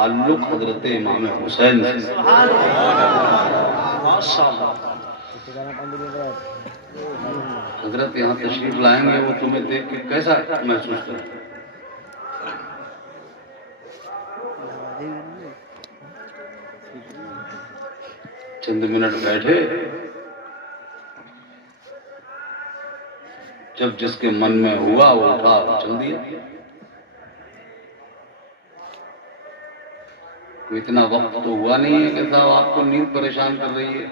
ताल्लुक हजरत इमाम हुसैन से। हजरत यहाँ तशरीफ लाएंगे, वो तुम्हें देख के कैसा महसूस करें? चंद मिनट बैठे, जब जिसके मन में हुआ वो उठा और चल दिया। इतना वक्त तो हुआ नहीं है कि साहब आपको नींद परेशान कर रही है।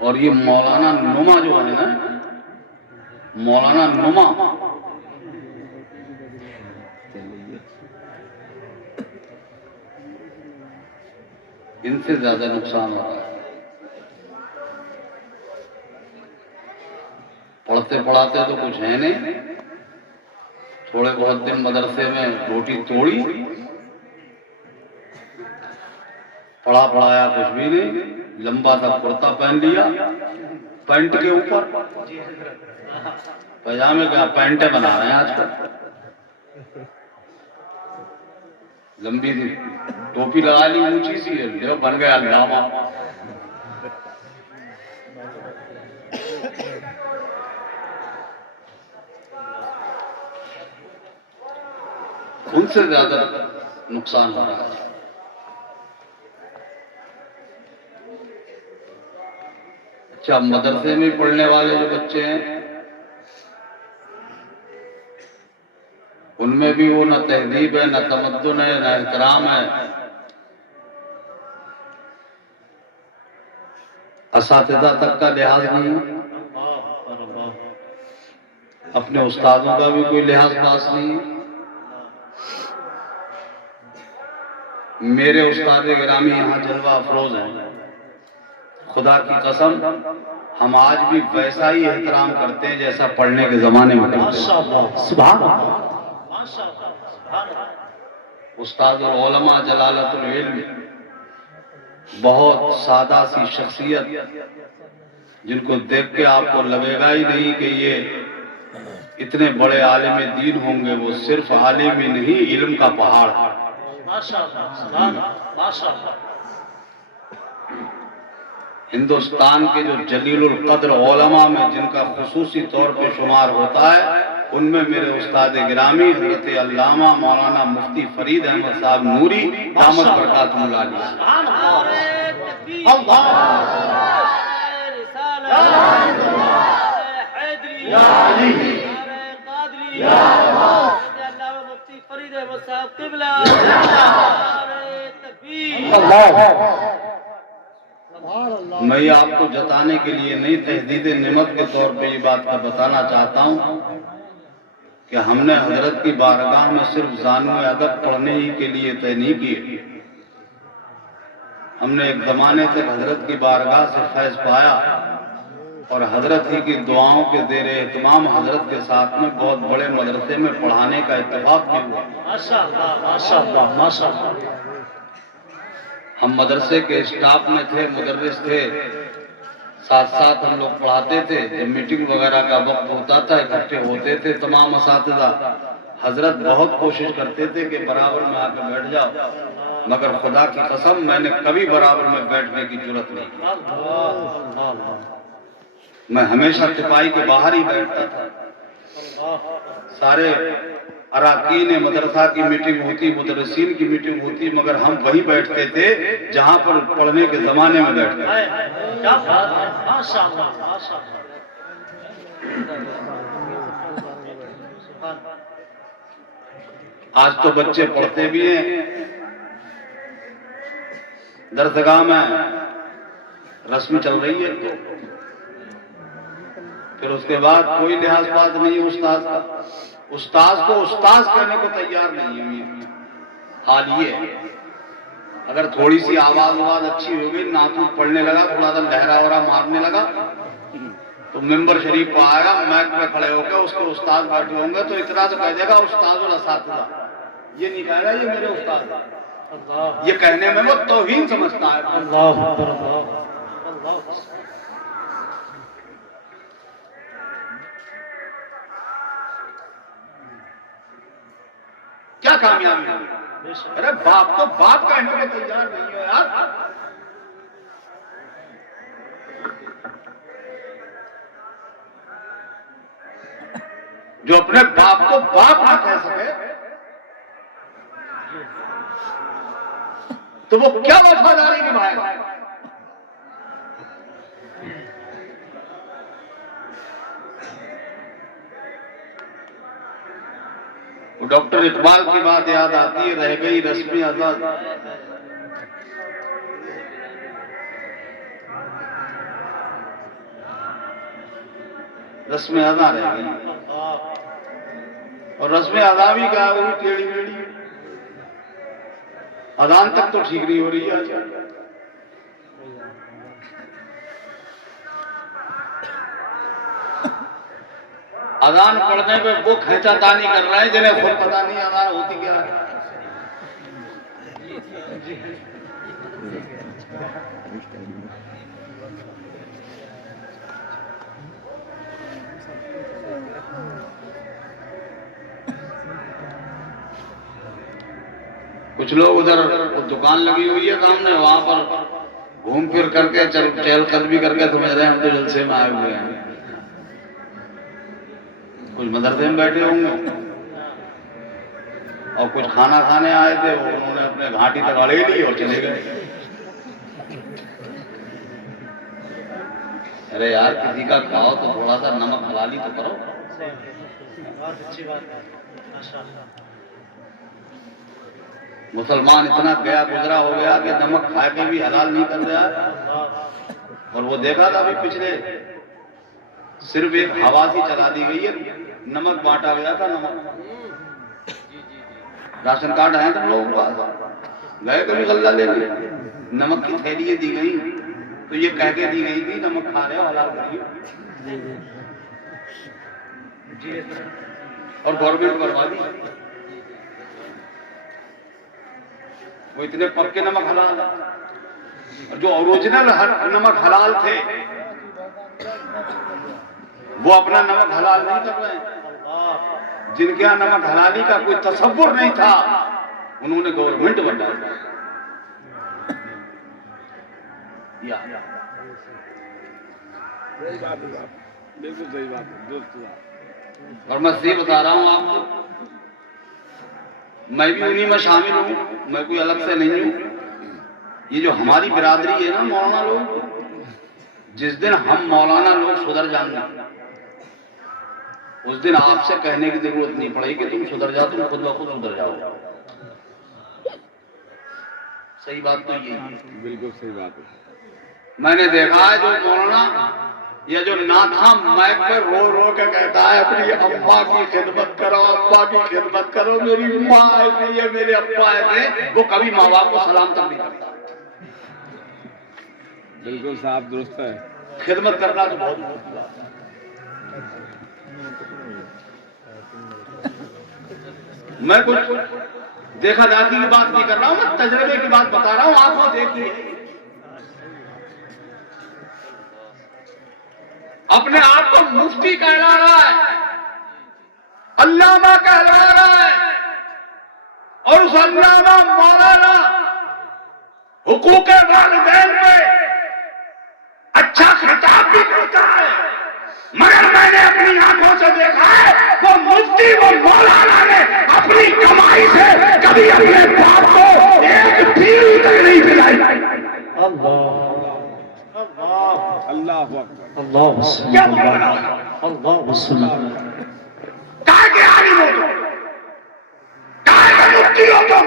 और ये मौलाना नुमा जो है ना, मौलाना नुमा, इनसे ज्यादा नुकसान हो रहा है। पढ़ते पढ़ाते तो कुछ है नहीं, थोड़े बहुत दिन मदरसे में रोटी तोड़ी, पढ़ा पढ़ाया कुछ भी नहीं, लंबा सा कुर्ता पहन लिया, पैंट के ऊपर पैजामे का पैंटे बना रहे हैं आजकल, लंबी सी टोपी लगा ली ऊंची सी, जो बन गया लामा। उनसे ज्यादा नुकसान हो रहा है। अच्छा, मदरसे में पढ़ने वाले जो बच्चे हैं, उनमें भी वो न तहजीब है, न तमद्दुन है, न एहतराम है। असातिज़ा तक का लिहाज नहीं है, अपने उस्तादों का भी कोई लिहाज पास नहीं है। मेरे उस्ताद गिरामी यहाँ जलवा अफरोज हैं, खुदा की कसम हम आज भी वैसा ही एहतराम करते हैं जैसा पढ़ने के जमाने में करते हैं। सुभान उस्ताद और उलमा जलालतुल इल्म, बहुत सादा सी शख्सियत, जिनको देख के आपको लगेगा ही नहीं कि ये इतने बड़े आलिम दीन होंगे। वो सिर्फ आलिम ही नहीं, इल्म का पहाड़ है। हिंदुस्तान के जो जलीलुल कद्र उलमा में जिनका खुसूसी तौर पे शुमार होता है, उनमें मेरे उस्ताद गिरामी हजरत अल्लामा मौलाना मुफ्ती फरीद अहमद साहब नूरी दामत बरकातुहुल आलिया। मैं ये आपको जताने के लिए नहीं, तहदीद निमत के तौर पे ये बात का बताना चाहता हूँ कि हमने हजरत की बारगाह में सिर्फ ज़ानो अदब पढ़ने ही के लिए तय नहीं किए। हमने एक ज़माने तक हजरत की बारगाह से फैज़ पाया और हजरत ही की दुआओं के ज़ेर एहतमाम हजरत के साथ में बहुत बड़े मदरसे में पढ़ाने का इत्तेफाक भी हुआ। माशाअल्लाह, माशाअल्लाह, माशाअल्लाह। हम मदरसे के स्टाफ में थे, मुदर्रिस थे, साथ साथ हम लोग पढ़ाते थे। जब मीटिंग वगैरह का वक्त होता था, इकट्ठे होते थे तमाम असातिज़ा। हजरत बहुत कोशिश करते थे कि बराबर में आकर बैठ जाओ, मगर खुदा की कसम मैंने कभी बराबर में बैठने की जरूरत नहीं की। मैं हमेशा तिपाही के बाहर ही बैठता था। सारे अराकीन मदरसा की मीटिंग होती, मुदर्रिसीन की मीटिंग होती, मगर हम वहीं बैठते थे जहां पर पढ़ने के जमाने में बैठते थे। आज तो बच्चे पढ़ते भी हैं, दरसगाह में रस्म चल रही है, तो फिर उसके बाद कोई लिहाज बात नहीं है उस्ताद का। उस्ताद को उस्ताद कहने को तैयार नहीं है। हाल ये है, अगर थोड़ी सी आवाज अच्छी हो गई, नातूत पढ़ने लगा, थोड़ा सा लहरा वहरा मारने लगा, तो मेंबर शरीफ को आएगा, मैक पे खड़े होकर उसके उस्ताद बैठे होंगे, तो इतना तो कह देगा उस्तादुल असातिज़ा। ये नहीं कहेगा ये मेरे उस्ताद, ये कहने में वो तौहीन समझता है। अल्लाह अल्लाह। कामयाबी होगी। अरे बाप तो बाप कहने को तैयार नहीं है यार। जो अपने बाप को बाप ना कह सके तो वो क्या वफादारी निभाएगा। डॉक्टर इकबाल की बात याद आती है, रह गई रस्में आजाद। रस्में अदा रह गई और रस्में अदा भी क्या हुई, टेढ़ी मेढ़ी। अदान तक तो ठीक नहीं हो रही है। अजान पढ़ने पे वो खींचातानी कर रहे हैं जिन्हें खुद पता नहीं अजान होती क्या है। कुछ लोग उधर दुकान लगी हुई है सामने, वहां पर घूम फिर करके चहल कदमी करके समझ रहे हैं हम तो जलसे में आए हुए हैं। कुछ मदरसे में बैठे होंगे और कुछ खाना खाने आए थे, उन्होंने अपने घाटी तक अड़े ली और चले गए। अरे यार किसी का खाओ तो थोड़ा सा नमक हलाली तो करो। बहुत अच्छी बात है। मुसलमान इतना गया गुजरा हो गया कि नमक खा के भी हलाल नहीं कर रहा है। और वो देखा था अभी पिछले, सिर्फ एक हवा सी चला दी गई है, नमक बांटा गया था। नमक राशन कार्ड है तुम लोगों का, गए कभी गल्ला लेने, नमक की थैलियां दी गई तो ये कह के दी गई थी नमक खा रहे हो हलाल करिए। और गवर्नमेंट करवा दी। वो इतने पक्के नमक हलाल, जो ओरिजिनल नमक हलाल थे वो अपना नमक हलाल नहीं कर रहे हैं। जिनके यहाँ नमक हलाली का कोई तसव्वुर नहीं था उन्होंने गवर्नमेंट बना दिया। बिल्कुल सही बात है। और मैं सही बता रहा हूं आपको, मैं भी उन्हीं में शामिल हूं, मैं कोई अलग से नहीं हूं। ये जो हमारी बिरादरी है ना मौलाना लोग, जिस दिन हम मौलाना लोग सुधर जाएंगे उस दिन आपसे कहने की जरूरत नहीं पड़ेगी कि तुम सुधर जाओ, तुम खुद ब खुद सुधर जाओ। सही बात तो ये है। बिल्कुल सही बात है। मैंने देखा है जो मौलाना या जो नाथा माइक पर रो रो के कहता है अपनी अम्मा की खिदमत करो, अब्बा की खिदमत करो, मेरी माँ ऐसी है, मेरे अब्बा ऐसे, वो कभी माँ बाप को सलाम तक नहीं करता। बिल्कुल साफ दुरुस्त है। खिदमत करना तो बहुत मैं कुछ देखा दाखी की बात नहीं कर रहा हूं, मैं तजर्बे की बात बता रहा हूं। आंखों देखिए, अपने आप को मुफ्ती कहला रहा है, अल्लामा कहला रहा है, और उस अल्लामा मौलाना हुकूके वालिदैन पे अच्छा खिताब भी करता है। मगर मैंने अपनी आंखों से देखा है वो मुफ्ती वो मौलाना ने अपनी कमाई से कभी अपने बाप को एक बीड़ी तक नहीं पिलाई। अल्लाह क्या काय के आलिम हो तुम, काय के मुफ्ती हो तुम।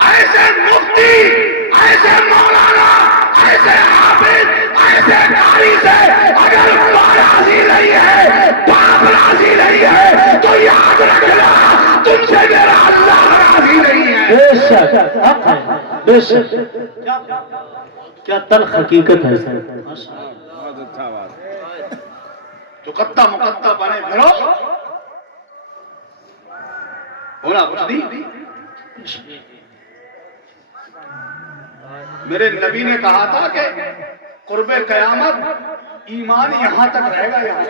ऐसे मुफ्ती, ऐसे मौलाना, ऐसे हाफिज, ऐसे कारी से अगर माँ राजी नहीं है, बाप राजी नहीं है, तो याद रखना तुमसे मेरा अल्लाह राजी नहीं है। बेशक बेशक, क्या तल्ख हकीकत है सर। बहुत अच्छा बात। जो कत्ता मुकत्ता बने फिरो होना कुछ नहीं। मेरे नबी ने कहा था कि कुर्बे कयामत ईमान यहां तक रहेगा, यहाँ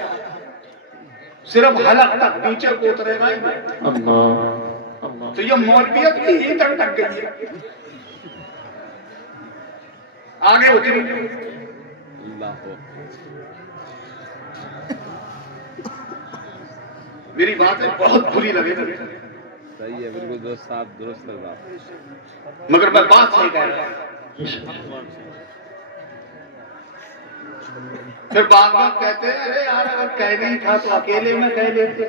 सिर्फ हलक तक, नीचे को उतरेगा ही नहीं। तो ये मौलवियत की ही तक टक गई है, आगे उतरी। मेरी बातें बहुत बुरी लगे, सही है, बिल्कुल दोस्त साहब, दुरुस्त है, मगर मैं बात सही कह रहा हूं। फिर बात बात कहते हैं, अरे यार अगर कह नहीं था तो अकेले में कह लेते।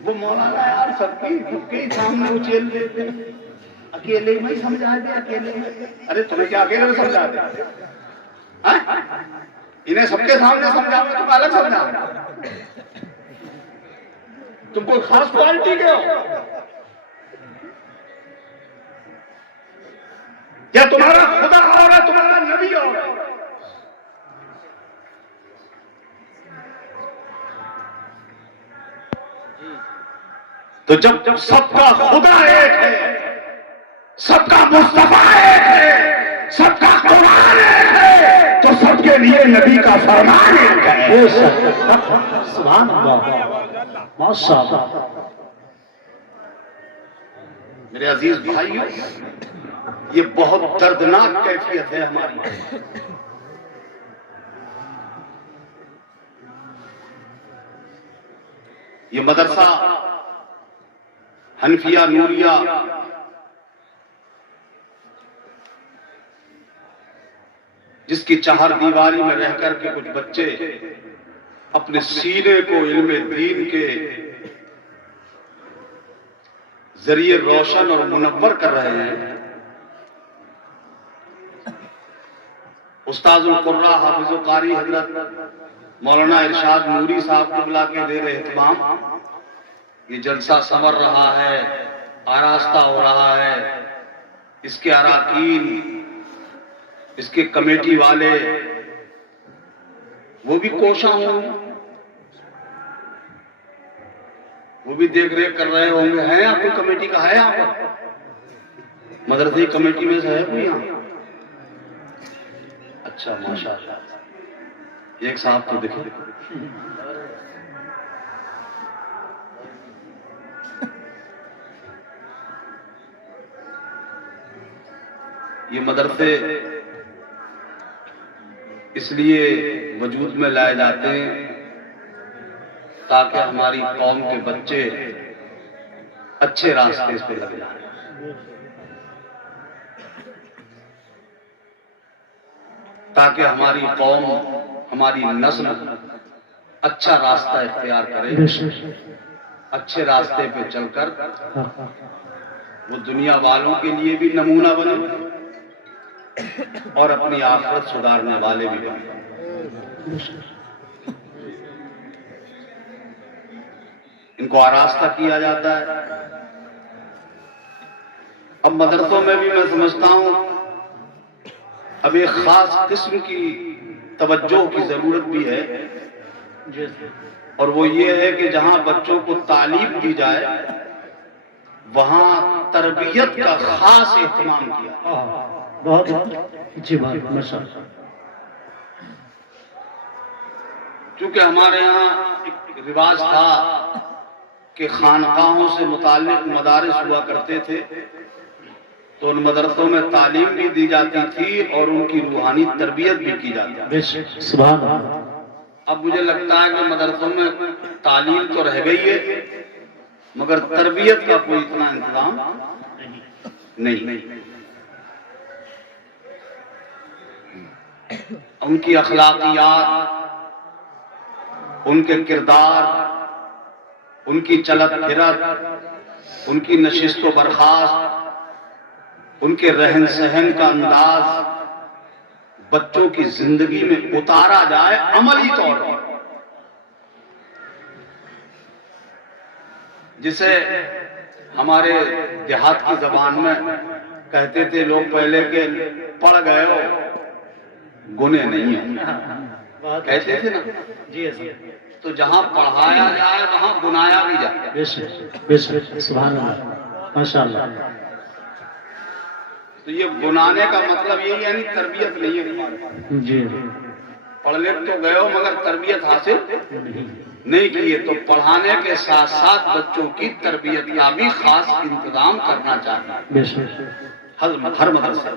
वो मौलाना यार सबके सामने उछेल देते, अकेले में ही समझा दे, अकेले में। अरे तुम्हें क्या अकेले में समझा दे? इन्हें सबके सामने समझाओ, तुम अलग समझाओ। तुम कोई खास क्वालिटी के हो या तुम्हारा खुदा और है, तुम्हारा नबी और है? तो जब सबका खुदा एक है, सबका मुस्तफा एक है, सबका कुरान एक है, तो सबके लिए नबी का फरमान एक है। सुभान अल्लाह, माशाअल्लाह। मेरे अजीज भाइयों, ये बहुत दर्दनाक कैफियत है हमारी। ये मदरसा हनफिया नूरिया जिसकी चार दीवारी में रहकर के कुछ बच्चे अपने सीने को इल्मे दीन के जरिए रोशन और मुनव्वर कर रहे हैं। उस्ताजुल कुर्रा हाफिजुल कारी हजरत मौलाना इरशाद नूरी साहब को बुला के दे रहे इत्माम। ये जलसा संवर रहा है, आरास्ता हो रहा है, इसके अराकीन, इसके कमेटी वाले वो भी कोशा होंगे, वो भी देख रेख कर रहे होंगे। है आपकी कमेटी का? है यहाँ पर मदरसे कमेटी में से है कोई यहाँ? अच्छा माशाअल्लाह, एक साहब तो देखो। ये मदरसे इसलिए वजूद में लाए जाते हैं ताकि हमारी कौम के बच्चे अच्छे रास्ते पे लग जाएं, ताकि हमारी कौम, हमारी नस्ल अच्छा रास्ता इख्तियार करे, अच्छे रास्ते पे चलकर वो दुनिया वालों के लिए भी नमूना बने और अपनी आखिरत सुधारने वाले भी बने। इनको आरास्ता किया जाता है। अब मदरसों में भी मैं समझता हूं अब एक खास किस्म की तवज्जो की जरूरत भी है, और वो ये है कि जहां बच्चों को तालीम दी जाए वहां तरबियत का खास एहतमाम किया। बहुत अच्छी बात, माशाअल्लाह। क्योंकि हमारे यहाँ एक रिवाज था कि खानकाहों से मुताल्लिक मदारिस हुआ करते थे, तो उन मदरसों में तालीम भी दी जाती थी और उनकी रूहानी तरबियत भी की जाती थी। सुभान अल्लाह। अब मुझे लगता है कि मदरसों में तालीम तो रह गई है मगर तरबियत का कोई इतना इंतजाम नहीं। उनकी अखलाकियात, उनके किरदार, उनकी चलत फिरत, उनकी नशिस्त व बर्खास्त, उनके रहन सहन का अंदाज बच्चों की जिंदगी में उतारा जाए अमली तौर पर, जिसे हमारे देहात की जबान में कहते थे लोग पहले के, पढ़ गए हो गुने नहीं है, कहते थे ना जी। तो जहां पढ़ाया जाए वहां गुनाया भी जाए। सुभान अल्लाह, माशाअल्लाह। तो ये गुनाने का मतलब यही यानी तरबियत नहीं है। जी पढ़ लिख तो गए हो मगर तरबियत हासिल नहीं किए, तो पढ़ाने के साथ साथ बच्चों की तरबियत का भी खास इंतजाम करना चाहिए हर मदरसे।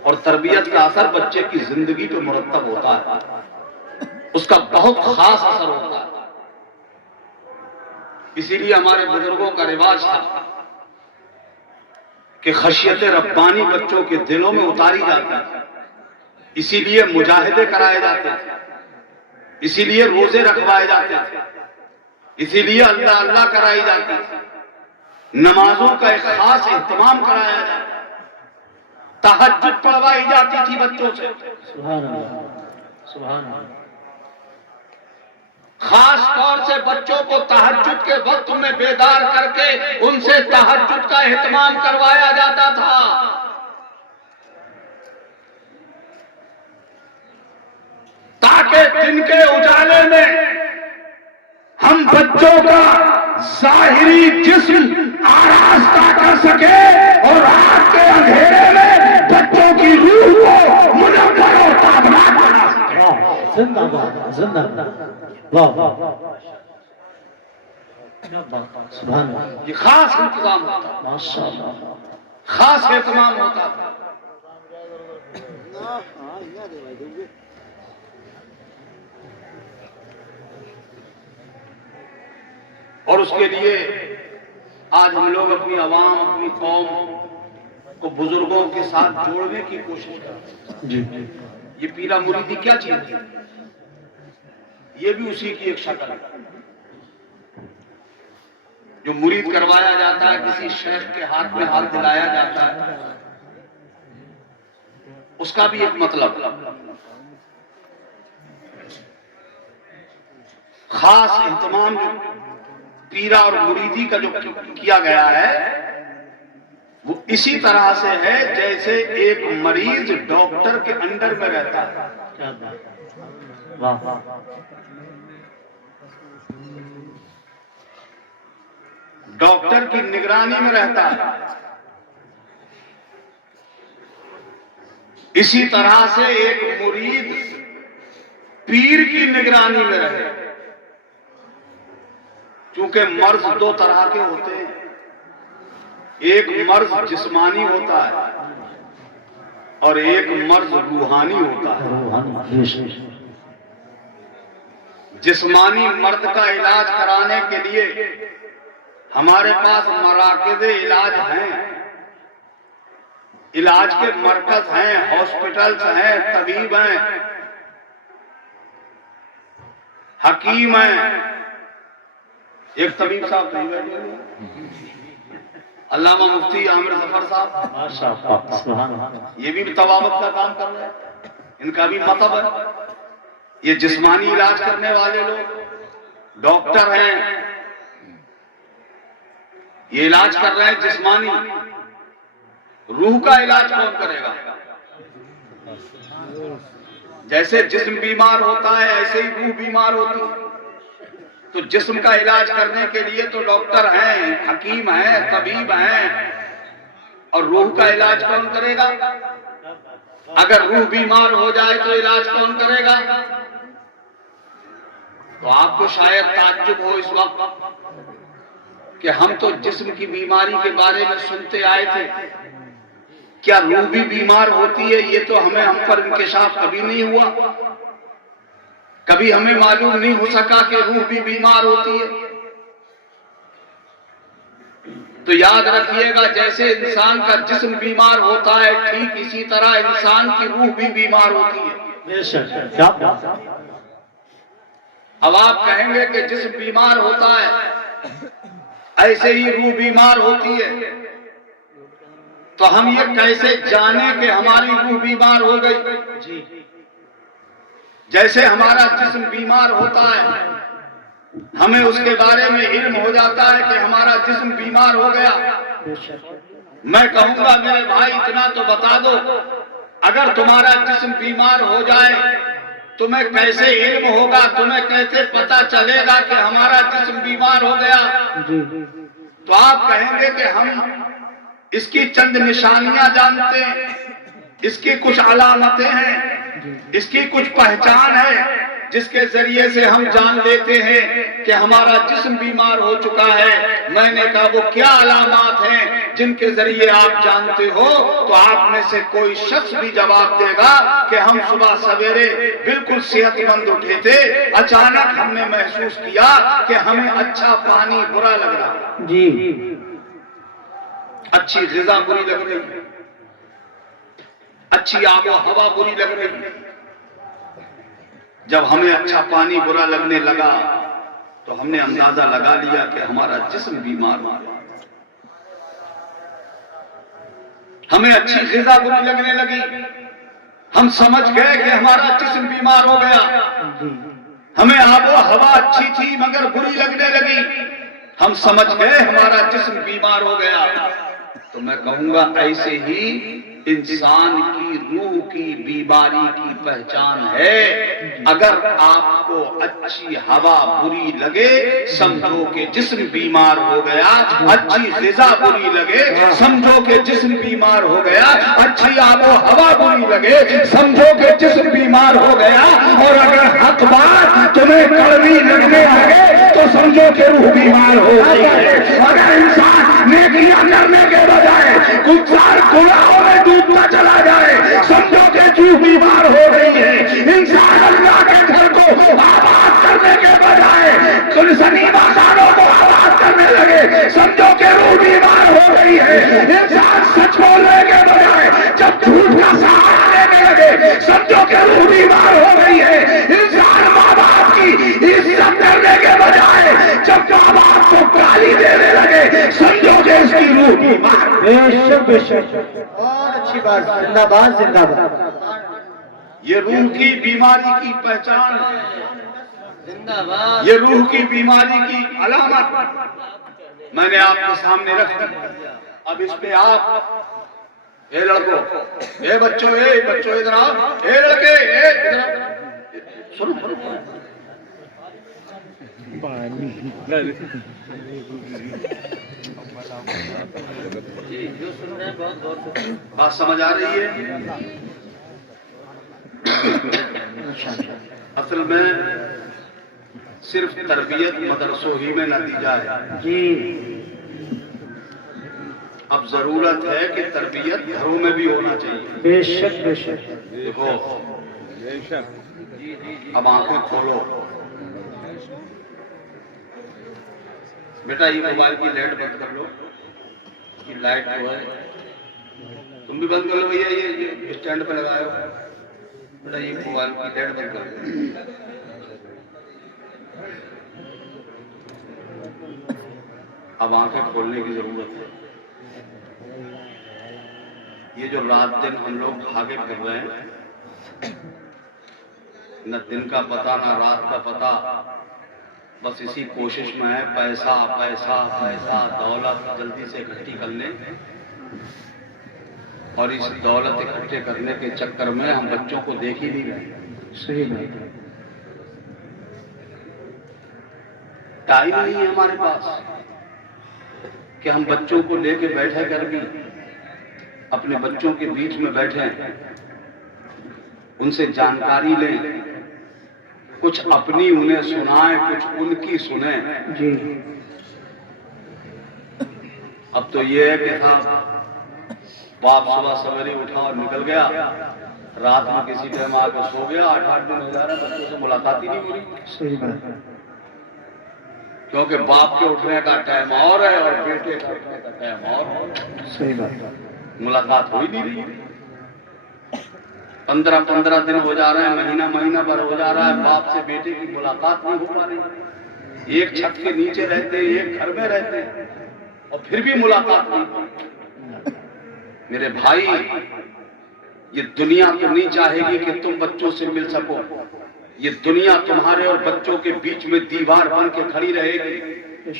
और तरबियत का असर बच्चे की जिंदगी पे मुरत्तब होता है, उसका बहुत खास असर होता है। इसीलिए हमारे बुजुर्गों का रिवाज था कि खशियत रब्बानी बच्चों के दिलों में उतारी जाती थी, इसीलिए मुजाहिदे कराए जाते थे, इसीलिए रोजे रखवाए जाते थे, इसीलिए अल्लाह अल्लाह कराई जाती थी, नमाजों का एक खास एहतमाम कराया जाता, तहज्जुद पढ़वाई जाती थी बच्चों से। सुभान अल्लाह, सुभान अल्लाह। खास तौर से बच्चों को तहज्जुद के वक्त में बेदार करके उनसे तहज्जुद का एहतमाम करवाया जाता था। ताकि दिन के उजाले में हम बच्चों का ज़ाहिरी जिस्म आरास्ता कर सके और रात के अंधेरे में बच्चों की रूह को मुनव्वर और ताबनाक बना सके। जिंदाबाद, जिंदाबाद, वाह वाह, सुभान अल्लाह। ये खास इंतजाम होता था, माशाअल्लाह, खास एहतमाम होता था। और उसके लिए आज हम लोग अपनी आवाम, अपनी कौम को बुजुर्गों के साथ जोड़ने की कोशिश करते हैं। जी, ये पीरा मुरीदी क्या चीज है? ये भी उसी की एक शक्ल है। जो मुरीद करवाया जाता है, किसी शेख के हाथ में हाथ दिलाया जाता है, उसका भी एक मतलब खास एहतमाम जो पीरा और मुरीदी का जो किया गया है वो इसी तरह से है जैसे एक मरीज डॉक्टर के अंडर में रहता है। क्या बात, वाह वाह, डॉक्टर की निगरानी में रहता है, इसी तरह से एक मुरीद पीर की निगरानी में रहे। क्योंकि मर्ज दो तरह के होते हैं, एक मर्ज जिस्मानी होता है और एक मर्ज रूहानी होता है। जिस्मानी मर्द का इलाज कराने के लिए हमारे पास मराकज़े इलाज हैं, इलाज के मरकज हैं, हॉस्पिटल्स हैं, तबीब हैं, हकीम हैं। एक तबीब साहब अल्लामा मुफ्ती आमिर जफर साहब, माशाअल्लाह, सुभान अल्लाह, ये भी तवाबत का काम कर रहे हैं, इनका भी मतलब है। ये जिस्मानी इलाज करने वाले लोग डॉक्टर हैं, ये इलाज कर रहे हैं जिस्मानी। रूह का इलाज कौन करेगा? जैसे जिस्म बीमार होता है ऐसे ही रूह बीमार होती है। तो जिस्म का इलाज करने के लिए तो डॉक्टर हैं, हकीम हैं, तबीब हैं, और रूह का इलाज कौन करेगा? अगर रूह बीमार हो जाए तो इलाज कौन करेगा? तो आपको शायद ताज्जुब हो इस वक्त कि हम तो जिस्म की बीमारी के बारे में सुनते आए थे, क्या रूह भी बीमार होती है? ये तो हम पर इंकिशाफ कभी नहीं हुआ, कभी हमें मालूम नहीं हो सका कि रूह भी बीमार होती है। तो याद रखिएगा, जैसे इंसान का जिस्म बीमार होता है ठीक इसी तरह इंसान की रूह भी बीमार होती है। क्या, अब आप कहेंगे कि जिस्म बीमार होता है ऐसे ही रूह बीमार होती है, तो हम ये कैसे जाने कि हमारी रूह बीमार हो गई? जी, जैसे हमारा जिस्म बीमार होता है हमें उसके बारे में इल्म हो जाता है कि हमारा जिस्म बीमार हो गया। मैं कहूंगा मेरे भाई इतना तो बता दो, अगर तुम्हारा जिस्म बीमार हो जाए तुम्हें कैसे इल्म होगा, तुम्हें कैसे पता चलेगा कि हमारा जिस्म बीमार हो गया? तो आप कहेंगे कि हम इसकी चंद निशानियां जानते हैं, इसकी कुछ अलामतें हैं, इसकी कुछ पहचान है जिसके जरिए से हम जान लेते हैं कि हमारा जिस्म बीमार हो चुका है। मैंने कहा वो क्या अलामात हैं जिनके जरिए आप जानते हो? तो आप में से कोई शख्स भी जवाब देगा कि हम सुबह सवेरे बिल्कुल सेहतमंद उठे थे, अचानक हमने महसूस किया कि हमें अच्छा पानी बुरा लग रहा, जी, अच्छी ग़िज़ा बुरी लग रही, अच्छी आबो हवा बुरी लग रही। जब हमें अच्छा पानी बुरा लगने लगा तो हमने अंदाजा लगा लिया कि हमारा जिस्म बीमार हो गया। हमें अच्छी ग़िज़ा बुरी लगने लगी, हम समझ गए कि हमारा जिस्म बीमार हो गया। हमें आबो हवा अच्छी थी मगर बुरी लगने लगी, हम समझ गए हमारा जिस्म बीमार हो गया। तो मैं कहूंगा ऐसे ही इंसान की रूह की बीमारी की पहचान है। अगर आपको अच्छी हवा बुरी लगे समझो कि जिस्म बीमार हो गया, अच्छी ग़िज़ा बुरी लगे समझो कि जिस्म बीमार हो गया, अच्छी आबो हवा बुरी लगे समझो कि जिस्म बीमार हो गया। और अगर हक बात तुम्हें कड़वी लगने लगे तो समझो कि रूह बीमार हो गई है। अगर इंसान नेकियां करने के बजाय गुनाहों में डूबता चला जाए समझो कि रूह बीमार हो गई है। इंसान अल्लाह के घर को आबाद करने के बजाय सनीबाजारों को आबाद करने लगे समझो कि रूह बीमार हो गई है। इंसान सच बोलने के बजाय जब झूठ का सहारा लेने लगे समझो कि रूह बीमार हो गई है। इंसान माँ बाप की इज्जत करने के बजाय जब माँ बाप को गाली देने लगे समझो कि इसकी रूह बीमार। बेशक बेशक, और अच्छी बात, जिंदाबाद जिंदाबाद। ये रूह की बीमारी की पहचान, जिंदाबाद, ये रूह की बीमारी की अलामत मैंने आपके सामने रख दी। अब इस पे आप ए लड़कों, ए बच्चों, इधर आओ, ए लड़के, इधर आओ, सुनो बात समझ आ रही है? असल में सिर्फ तरबियत मदरसों ही में नतीजा है जी। अब जरूरत है कि तरबियत घरों में भी होना चाहिए। बेशक बेशक। देखो अब आंखें खोलो बेटा, ये मोबाइल की लाइट बंद कर लो, ये लाइट जो है तुम भी बंद कर लो भैया, ये स्टैंड पे लगाए हो बेटा, ये मोबाइल की लाइट बंद कर लो। अब आंखें खोलने की जरूरत है। ये जो रात दिन हम लोग भागे फिर रहे हैं, न दिन का पता न रात का पता, बस इसी कोशिश में है पैसा पैसा पैसा दौलत जल्दी से इकट्ठी कर लें। और इस दौलत इकट्ठे करने के चक्कर में हम बच्चों को देख ही नहीं रहे। सही बात। टाइम नहीं है हमारे पास कि हम बच्चों को लेके बैठे कर भी अपने बच्चों के बीच में बैठे, उनसे जानकारी लें, कुछ अपनी उन्हें सुनाएं, कुछ उनकी सुने जी। अब तो ये है कि था बाप सुबह सवेरे उठा और निकल गया, रात में किसी टाइम आकर सो गया, 8-8 दिन हो जा रहा है, बच्चों से मुलाकात ही नहीं हो रही। सही बात। क्योंकि बाप के उठने का टाइम और है और बेटे का उठने का टाइम और। सही बात। मुलाकात हो ही नहीं रही। 15-15 दिन हो जा रहे हैं, महीना भर हो जा रहा है, बाप से बेटे की मुलाकात नहीं हो पा रही। एक छत के नीचे रहते हैं, एक घर में रहते हैं और फिर भी मुलाकात नहीं। मेरे भाई, ये दुनिया तो नहीं चाहेगी कि तुम बच्चों से मिल सको। ये दुनिया तुम्हारे और बच्चों के बीच में दीवार बन के खड़ी रहेगी,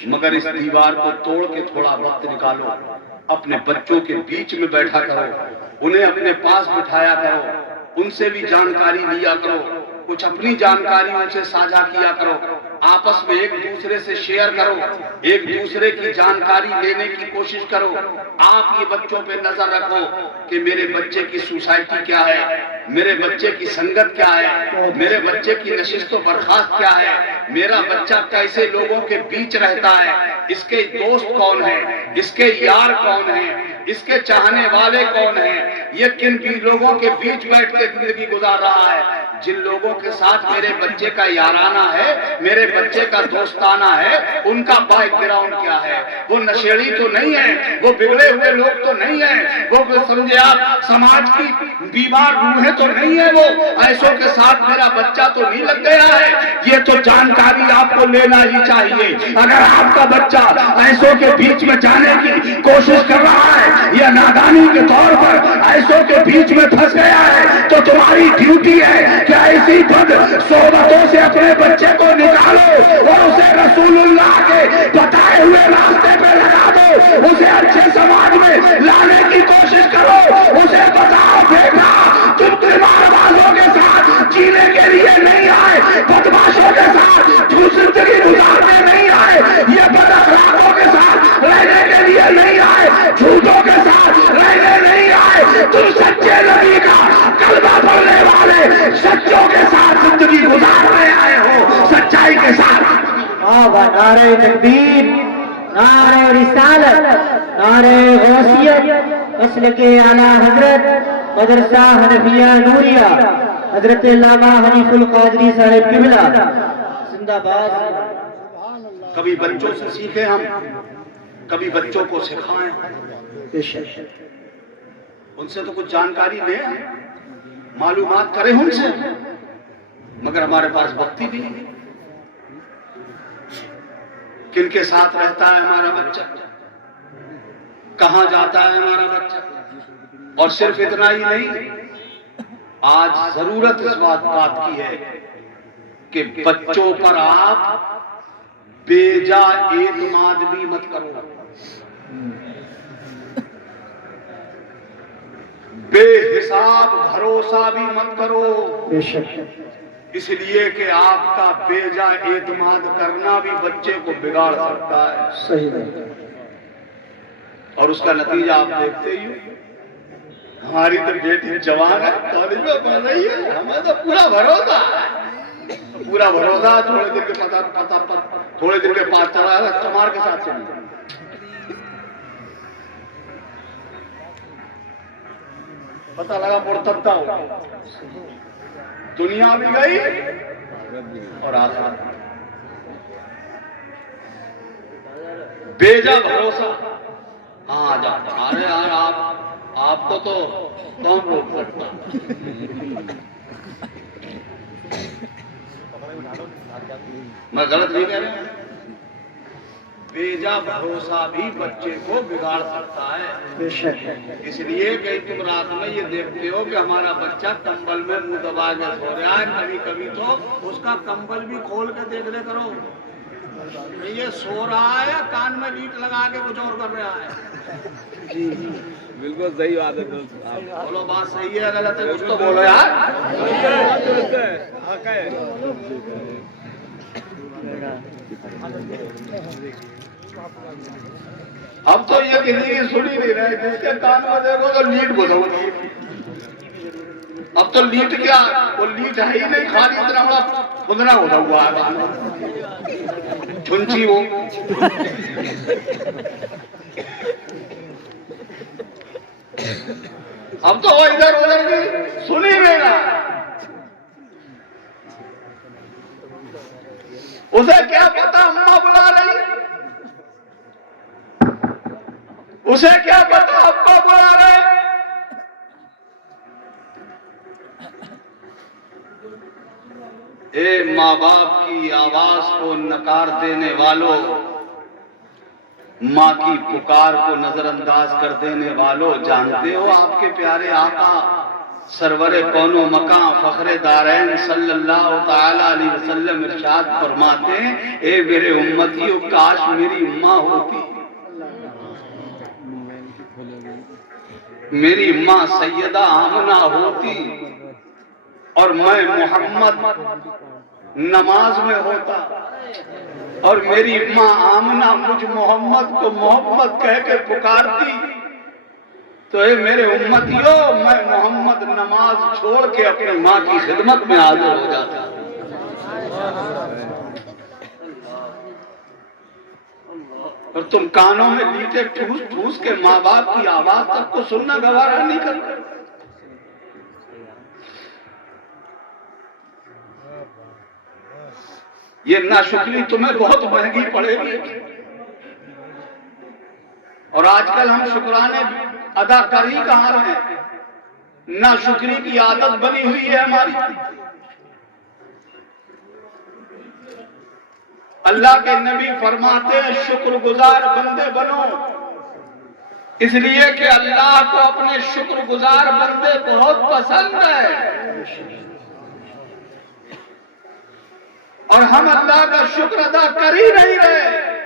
मगर इस दीवार को तोड़ के थोड़ा वक्त निकालो, अपने बच्चों के बीच में बैठा करो, उन्हें अपने पास बिठाया करो, उनसे भी जानकारी लिया करो, कुछ अपनी जानकारी उनसे साझा किया करो। आपस में एक दूसरे से शेयर करो, एक दूसरे की जानकारी लेने की कोशिश करो। आप ये बच्चों पे नजर रखो कि मेरे बच्चे की सोसाइटी क्या है, मेरे बच्चे की संगत क्या है, मेरे बच्चे की नशिस्त व बर्खास्त क्या है, मेरा बच्चा कैसे लोगों के बीच रहता है, इसके दोस्त कौन है, इसके यार कौन है, इसके चाहने वाले कौन हैं, ये किन भी लोगों के बीच बैठ के जिंदगी गुजार रहा है। जिन लोगों के साथ मेरे बच्चे का याराना है, मेरे बच्चे का दोस्ताना है, उनका बैकग्राउंड क्या है, वो नशेड़ी तो नहीं है, वो बिगड़े हुए लोग तो नहीं है, वो समझे आप समाज की बीमार रूहें तो नहीं है, वो ऐसों के साथ मेरा बच्चा तो नहीं लग गया है। ये तो जानकारी आपको लेना ही चाहिए। अगर आपका बच्चा ऐसों के बीच में जाने की कोशिश कर रहा है या नादानी के तौर पर ऐसों के बीच में फंस गया है, तो तुम्हारी ड्यूटी है कि ऐसी बद सोबतों से अपने बच्चे को निकालो और उसे रसूलुल्लाह के बताए हुए रास्ते पे लगा दो, उसे अच्छे समाज में लाने की कोशिश करो। उसे बताओ बेटा, तुम तीमारबाजों के साथ जीने के लिए नहीं आए, बदमाशों के साथ जिंदगी गुजारने नहीं आए, ये बदअखलाकों के साथ रहने के लिए नहीं आए, झूठों के साथ रहने नहीं आए। तुम सच्चे नबी का कलमा पढ़ने वाले सच्चों के साथ जिंदगी गुजारने आए हो, सच्चाई के साथ। नारे तकबीर, नारे रिसालत, नारे गौसियत, असल के आला हजरत मदरसा हनफिया नूरिया हजरत अल्लामा हनीफुल कादरी साहिब किबला जिंदाबाद। कभी बच्चों से सीखे हम, कभी बच्चों को सिखाएं, उनसे तो कुछ जानकारी लें, मालूमात करें उनसे, मगर हमारे पास वक्त ही नहीं। किनके साथ रहता है हमारा बच्चा, कहां जाता है हमारा बच्चा, और सिर्फ इतना ही नहीं, आज जरूरत इस बात की है कि बच्चों पर आप बेजा एतमाद भी मत करो, बेहिसाब भरोसा भी मत करो, इसलिए कि आपका बेजा एतमाद करना भी बच्चे को बिगाड़ सकता है। सही बात। और उसका नतीजा आप देखते ही हो। हमारी तो बेटी जवान है, कॉलेज में पढ़ रही है, हमें तो पूरा भरोसा है, पूरा भरोसा। थोड़े दिन के थोड़े दिन के पास चला है, चमार के साथ चली, पता लगा मुर्तद्दा हो, दुनिया भी गई और आखिरत बेजा भरोसा। हाँ जाता, अरे यार आपको तो कौन रोक सकता। मैं गलत नहीं कह रहा, बेजा भरोसा भी बच्चे को बिगाड़ सकता है। इसलिए कई तुम रात में ये देखते हो कि हमारा बच्चा कंबल में मुंह दबा के सो रहा है, कभी कभी तो उसका कंबल भी खोल के देख ले करो, ये सो रहा है कान में लीट लगा के कुछ और कर रहा है। जी बिल्कुल सही बात है दोस्त, बोलो बात सही है गलत है, कुछ तो बोलो यार। अब तो ये किसी की सुनी नहीं रहे, जिसके कान में देखो तो लीट घुसो। अब तो लीट क्या, वो लीट है ही नहीं, खाली इतना बड़ा खुदना होता हुआ है, छुंची वो। अब तो वो इधर उधर की सुनी नहीं रहा। उसे क्या पता अम्मा बुला रही, उसे क्या पता अब्बा बुला रहे। ए माँ बाप की आवाज को नकार देने वालों, माँ की पुकार को नजरअंदाज कर देने वालों, जानते हो आपके प्यारे आका सरवरे कौनो मकां फखरे दारैन सल्लल्लाहु ताला अलैहि वसल्लम इरशाद फरमाते हैं, ए मेरे उम्मतियों काश मेरी माँ होती, मेरी माँ सैयदा आमना होती और मैं मोहम्मद नमाज में होता। और मेरी माँ आमना मुझ मोहम्मद को मोहम्मद कह के पुकारती, तो ये मेरे उम्मतियों, मैं मोहम्मद नमाज छोड़ के अपनी माँ की खिदमत में हाजिर हो जाता। और तुम कानों में लीटे ठूस ठूस के माँ बाप की आवाज तक को सुनना गवारा नहीं करते। ये नाशुक्री तुम्हें बहुत महंगी पड़ेगी। और आजकल हम शुक्राने अदा कर ही कहां रहे हैं, नाशुक्री की आदत बनी हुई है हमारी। अल्लाह के नबी फरमाते हैं शुक्रगुजार बंदे बनो, इसलिए कि अल्लाह को अपने शुक्रगुजार बंदे बहुत पसंद है। और हम अल्लाह का शुक्र अदा कर ही नहीं रहे।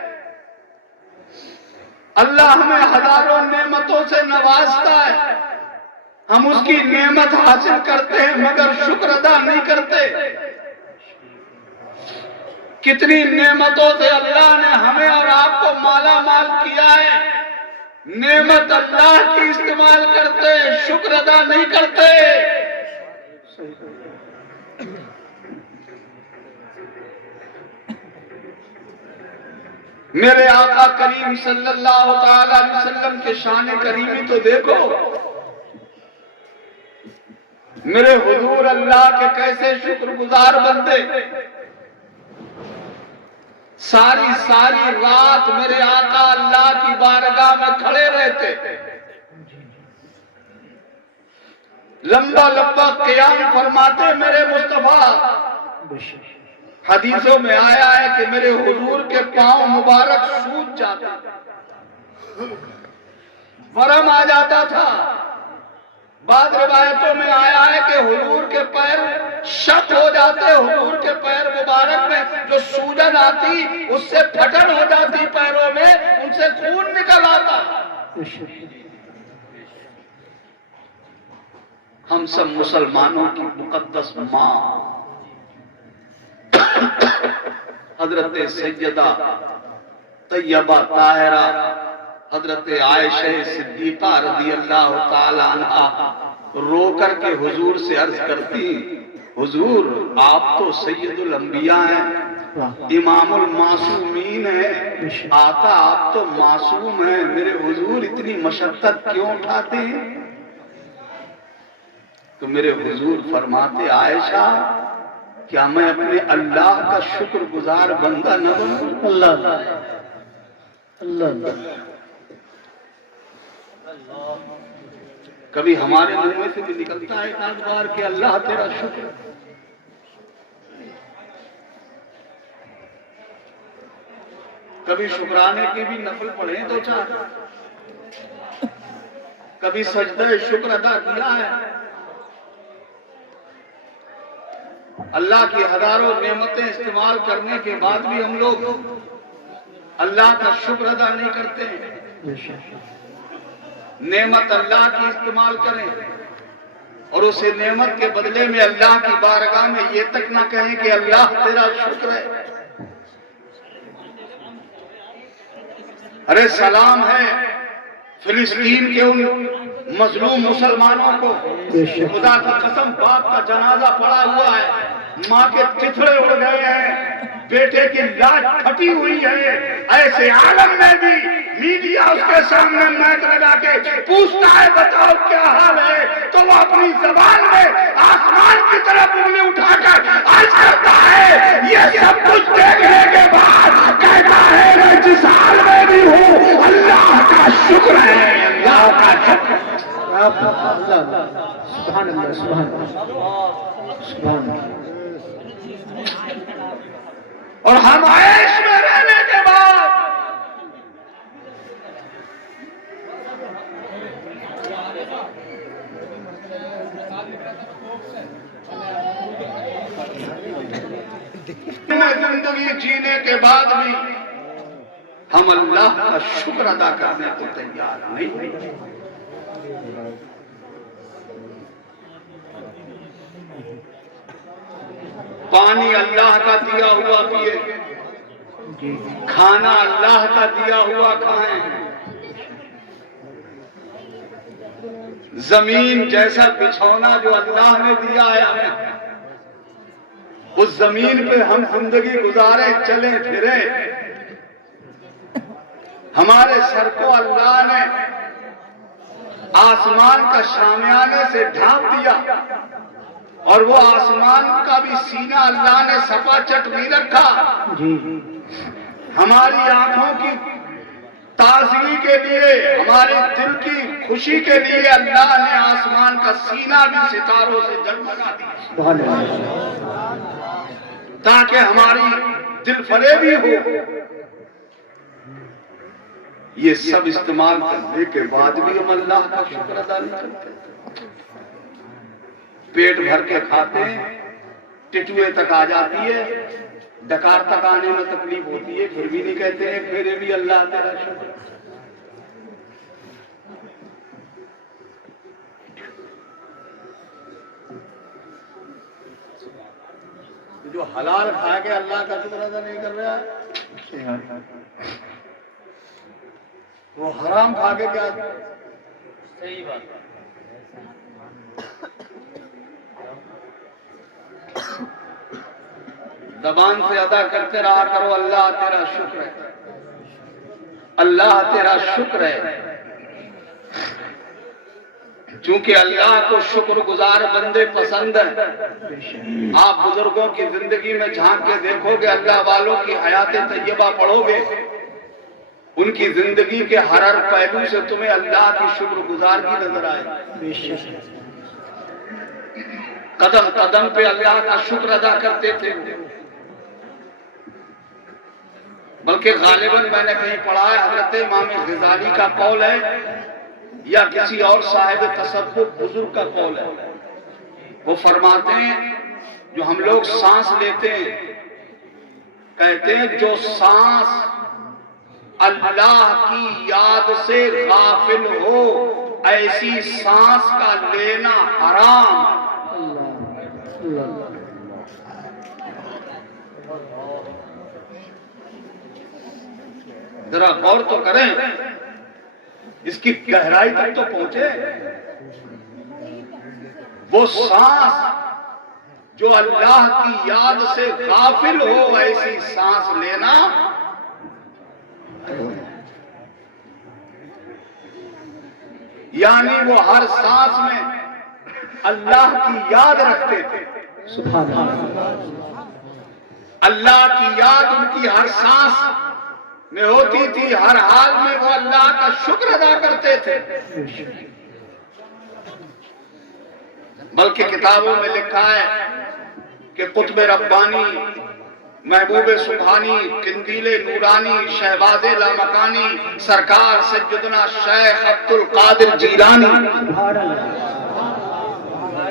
अल्लाह हमें हजारों नेमतों से नवाजता है, हम उसकी नेमत हासिल करते हैं मगर शुक्र अदा नहीं करते। कितनी नेमतों से अल्लाह ने हमें और आपको माला माल किया है, नेमत अल्लाह की इस्तेमाल करते, शुक्र अदा नहीं करते। मेरे आका करीम सल्लल्लाहु ताला अलैहि वसल्लम के शान करीमी तो देखो। मेरे हुजूर अल्लाह के कैसे शुक्रगुजार बंदे, सारी सारी रात मेरे आका अल्लाह की बारगाह में खड़े रहते, लंबा लंबा क़याम फरमाते। मेरे मुस्तफा, हदीसों में आया है कि मेरे हुजूर के पांव मुबारक सूज जाते, वरम आ जाता था। बाद रिवायतों में आया है कि हुजूर के पैर शक हो जाते, हुजूर के पैर मुबारक में जो सूजन आती उससे फटन हो जाती पैरों में, उनसे खून निकल आता। हम सब मुसलमानों की मुकद्दस मां हजरत सैयदा तैयबा ताहिरा हजरत आयशा सिद्दीका रज़ी अल्लाह ताला अन्हा रो कर के हुजूर से अर्ज करती, हुजूर आप तो सैयदुल अंबिया हैं, इमामुल मासूमीन है, आका आप तो मासूम हैं, मेरे हुजूर इतनी मशक्कत क्यों उठाते हैं? तो मेरे हुजूर फरमाते, आयशा क्या मैं अपने अल्लाह का शुक्रगुजार बंदा न बनूं? अल्लाह अल्लाह। कभी हमारे मुंह में से भी निकलता है एक आध बार कि अल्लाह तेरा शुक्र। कभी शुक्राने की भी नफल पढ़े दो चार, कभी सजदा शुक्र अदा किया है। अल्लाह की हजारों नेमतें इस्तेमाल करने के बाद भी हम लोग अल्लाह का शुक्र अदा नहीं करते हैं। नेमत अल्लाह की इस्तेमाल करें और उसे नेमत के बदले में अल्लाह की बारगाह में ये तक ना कहें कि अल्लाह तेरा शुक्र है। अरे सलाम है फिलिस्तीन के उन मजलूम मुसलमानों को, खुदा की कसम बाप का जनाजा पड़ा हुआ है, माँ के चिथड़े उड़ गए हैं, बेटे की लाश फटी हुई है। ऐसे आलम में भी मीडिया उसके सामने माइक लगा के पूछता है बताओ क्या हाल है, तो वो अपनी जबान में आसमान की तरफ उंगली उठाकर अर्ज करता है, ये सब कुछ देखने के बाद कहता है मैं जिस हाल में भी हूँ अल्लाह का शुक्र है, अल्लाह का शुक्र। सुभान अल्लाह, सुभान अल्लाह। और हम आयश में रहने के बाद जिंदगी जीने के बाद भी हम अल्लाह का शुक्र अदा करने को तैयार नहीं। पानी अल्लाह का दिया हुआ पिए, खाना अल्लाह का दिया हुआ खाएं। जमीन जैसा बिछौना जो अल्लाह ने दिया है हमें, उस जमीन पे हम जिंदगी गुजारे, चले फिरे। हमारे सर को अल्लाह ने आसमान का शामियाने से ढांप दिया, और वो आसमान का भी सीना अल्लाह ने सपाचट भी रखा। हमारी आंखों की ताजगी के लिए, हमारे दिल की खुशी के लिए अल्लाह ने आसमान का सीना भी सितारों से जगमगा दिया, ताकि हमारी दिल फरेबी हो। ये सब इस्तेमाल करने के बाद भी हम अल्लाह का शुक्र अदा नहीं करते। पेट भर के खाते हैं, टिटुए तक आ जाती है, डकार तक आने में तकलीफ होती है, फिर भी नहीं कहते हैं फिर भी अल्लाह तेरा शुक्र। जो हलाल खा के अल्लाह का शुक्र अदा नहीं कर रहा है, वो हराम खा के क्या? सही बात। जबान से अदा करते रहा करो, अल्लाह तेरा शुक्र है, अल्लाह तेरा शुक्र है। क्योंकि अल्लाह को शुक्रगुजार बंदे पसंद है। आप बुजुर्गों की जिंदगी में झांक के देखोगे, अल्लाह वालों की हयात तैयबा पढ़ोगे, उनकी जिंदगी के हर हर पहलू से तुम्हें अल्लाह की शुक्रगुजार की नजर आए। कदम कदम पे अल्लाह का शुक्र अदा करते थे। बल्कि गालिबन मैंने कहीं पढ़ा है, हजरत इमाम ग़ज़ाली का कौल है या किसी और साहिब तसव्वुफ़ बुजुर्ग का कौल है। वो फरमाते हैं, जो हम लोग सांस लेते हैं, कहते हैं जो सांस अल्लाह की याद से गाफिल हो, ऐसी सांस का लेना हराम। जरा गौर तो करें, इसकी गहराई तक तो पहुंचे। वो सांस जो अल्लाह की याद से गाफिल हो, ऐसी सांस लेना। यानी वो हर सांस में अल्लाह की याद रखते थे। सुभान अल्लाह। अल्लाह की याद उनकी हर सांस में होती थी, हर हाल में वो अल्लाह का शुक्र अदा करते थे। बल्कि किताबों में लिखा है कि कुतुब रब्बानी, महबूब सुभानी, किंदीले नूरानी, शहबाज़े लामकानी, सरकार सैयदना शेख अब्दुल कादिर जीलानी,